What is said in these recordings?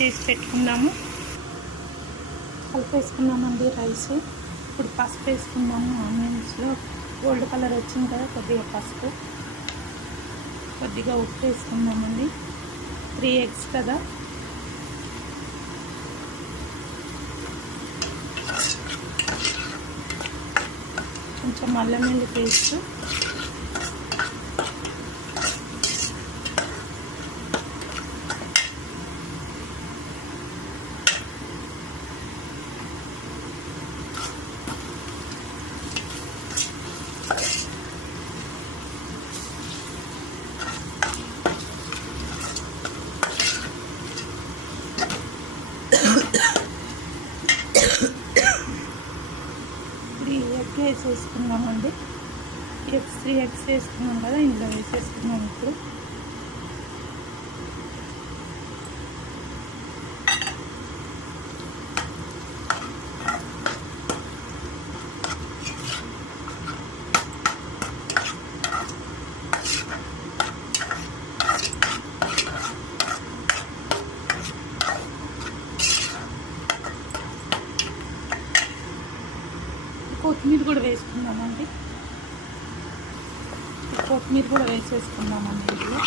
చేసి పెట్టుకున్నాము. కలిపేసుకున్నామండి రైస్. ఇప్పుడు పసుపు వేసుకున్నాము. ఆనియన్స్లో గోల్డ్ కలర్ వచ్చింది కదా, కొద్దిగా పసుపు, కొద్దిగా ఉప్పు వేసుకున్నామండి. 3 eggs కదా, కొంచెం అల్లం వెల్లుల్లి పేస్ట్, ఎగ్ వేసేసుకున్నామండి. 3 eggs వేసుకున్నాం కదా, ఇందులో వేసేసుకున్నాం. ఇప్పుడు కొత్తిమీర కూడా వేసుకుందామండి. కొత్తిమీర కూడా వేసేసుకుందామండి. ఇందులో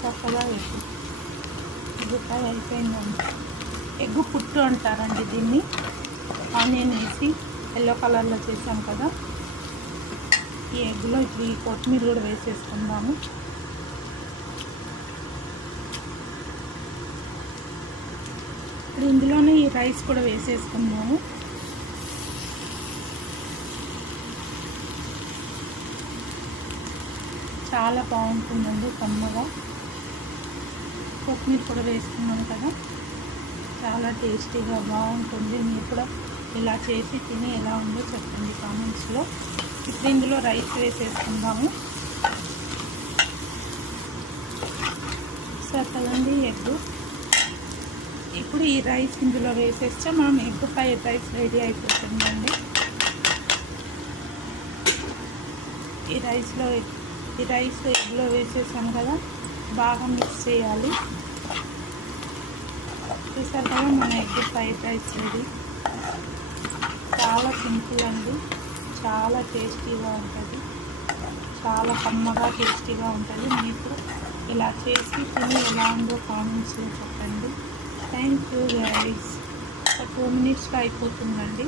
చక్కగా వేసి ఎగ్ ఫ్రై అయిపోయిందండి. ఎగ్ పుట్టు అంటారండి దీన్ని. ఆనియన్ వేసి ఎల్లో కలర్లో చేసాం కదా, ఈ ఎగ్లో ఇప్పుడు ఈ కొత్తిమీర కూడా వేసేసుకుందాము. ఇప్పుడు ఇందులోనే ఈ రైస్ కూడా వేసేసుకుందాము. చాలా బాగుంటుందండి కమ్మగా. కొత్తిమీర కూడా వేసుకున్నాం కదా, చాలా టేస్టీగా బాగుంటుంది. మీరు కూడా ఇలా చేసి తిని ఎలా ఉందో చెప్పండి కామెంట్స్లో. ఇప్పుడు ఇందులో రైస్ వేసేసుకుందాము. సరే కదండి ఎగ్. ఇప్పుడు ఈ రైస్ ఇందులో వేసేస్తే మనం ఎగ్ ఫ్రైడ్ రైస్ రెడీ అయిపోతుందండి. ఈ రైస్ ఎగ్లో వేసేసాం కదా, బాగా మిక్స్ చేయాలి. చూసారు కదా మన ఎగ్ ఫ్రైడ్ రైస్ రెడీ. చాలా సింపుల్ అండి, చాలా టేస్టీగా ఉంటుంది, చాలా కమ్మగా టేస్టీగా ఉంటుంది. మీకు ఇలా చేసి తిని ఎలా ఉందో కామెంట్స్లో చెప్పండి. Thank you guys. 2 minutes అయిపోతుందండి.